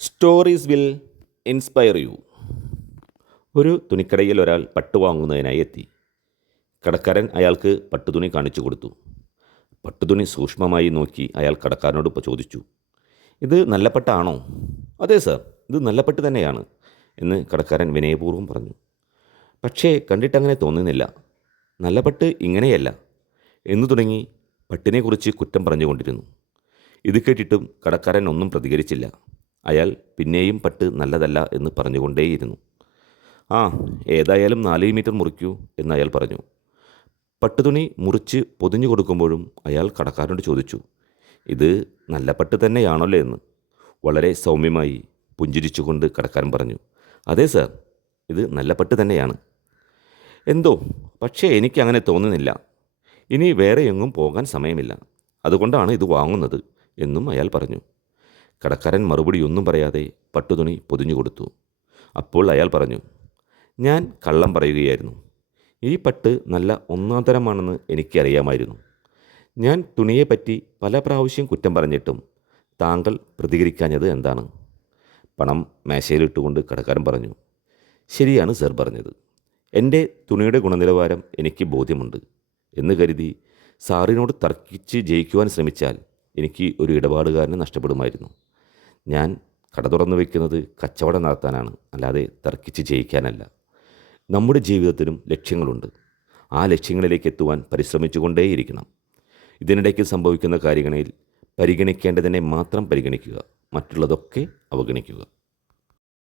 Stories will inspire you ഒരു തുണിക്കടയിൽ ഒരാൾ പട്ട് വാങ്ങുന്നതിനായി എത്തി. കടക്കാരൻ അയാൾക്ക് പട്ടുതുണി കാണിച്ചു കൊടുത്തു. പട്ടുതുണി സൂക്ഷ്മമായി നോക്കി അയാൾ കടക്കാരനോട് ഇപ്പോൾ ചോദിച്ചു ഇത് നല്ല പട്ടാണോ? അതെ സർ ഇത് നല്ല പട്ട് തന്നെയാണ് എന്ന് കടക്കാരൻ വിനയപൂർവം പറഞ്ഞു. പക്ഷേ കണ്ടിട്ടങ്ങനെ തോന്നുന്നില്ല. നല്ല പട്ട് ഇങ്ങനെയല്ല എന്നു തുടങ്ങി പട്ടിനെക്കുറിച്ച് കുറ്റം പറഞ്ഞുകൊണ്ടിരുന്നു. ഇത് കേട്ടിട്ടും കടക്കാരൻ ഒന്നും പ്രതികരിച്ചില്ല. അയാൾ പിന്നെയും പട്ട് നല്ലതല്ല എന്ന് പറഞ്ഞുകൊണ്ടേയിരുന്നു. ആ ഏതായാലും നാല് മീറ്റർ മുറിക്കൂ എന്ന് അയാൾ പറഞ്ഞു. പട്ടുതുണി മുറിച്ച് പൊതിഞ്ഞു കൊടുക്കുമ്പോഴും അയാൾ കടക്കാരനോട് ചോദിച്ചു ഇത് നല്ല പട്ട് തന്നെയാണല്ലോ എന്ന്? വളരെ സൗമ്യമായി പുഞ്ചിരിച്ചുകൊണ്ട് കടക്കാരൻ പറഞ്ഞു അതെ സർ ഇത് നല്ല പട്ട് തന്നെയാണ്. എന്തോ പക്ഷേ എനിക്ക് അങ്ങനെ തോന്നുന്നില്ല. ഇനി വേറെ എങ്ങും പോകാൻ സമയമില്ല. അതുകൊണ്ടാണ് ഇത് വാങ്ങുന്നത് എന്നും അയാൾ പറഞ്ഞു. കടക്കാരൻ മറുപടി ഒന്നും പറയാതെ പട്ടുതുണി പൊതിഞ്ഞു കൊടുത്തു. അപ്പോൾ അയാൾ പറഞ്ഞു ഞാൻ കള്ളം പറയുകയായിരുന്നു. ഈ പട്ട് നല്ല ഒന്നാം തരമാണെന്ന് എനിക്കറിയാമായിരുന്നു. ഞാൻ തുണിയെപ്പറ്റി പല പ്രാവശ്യം കുറ്റം പറഞ്ഞിട്ടും താങ്കൾ പ്രതികരിക്കാഞ്ഞത് എന്താണ്? പണം മേശയിലിട്ടുകൊണ്ട് കടക്കാരൻ പറഞ്ഞു ശരിയാണ് സർ പറഞ്ഞത്. എന്റെ തുണിയുടെ ഗുണനിലവാരം എനിക്ക് ബോധ്യമുണ്ട്. എന്ന് കരുതി സാറിനോട് തർക്കിച്ച് ജയിക്കുവാൻ ശ്രമിച്ചാൽ എനിക്ക് ഒരു ഇടപാടുകാരനെ നഷ്ടപ്പെടുമായിരുന്നു. ഞാൻ കട തുറന്നു വയ്ക്കുന്നത് കച്ചവടം നടത്താനാണ് അല്ലാതെ തർക്കിച്ച് ജയിക്കാനല്ല. നമ്മുടെ ജീവിതത്തിലും ലക്ഷ്യങ്ങളുണ്ട്. ആ ലക്ഷ്യങ്ങളിലേക്ക് എത്തുവാൻ പരിശ്രമിച്ചുകൊണ്ടേയിരിക്കണം. ഇതിനിടയ്ക്ക് സംഭവിക്കുന്ന കാര്യങ്ങളിൽ പരിഗണിക്കേണ്ടതിനെ മാത്രം പരിഗണിക്കുക മറ്റുള്ളതൊക്കെ അവഗണിക്കുക.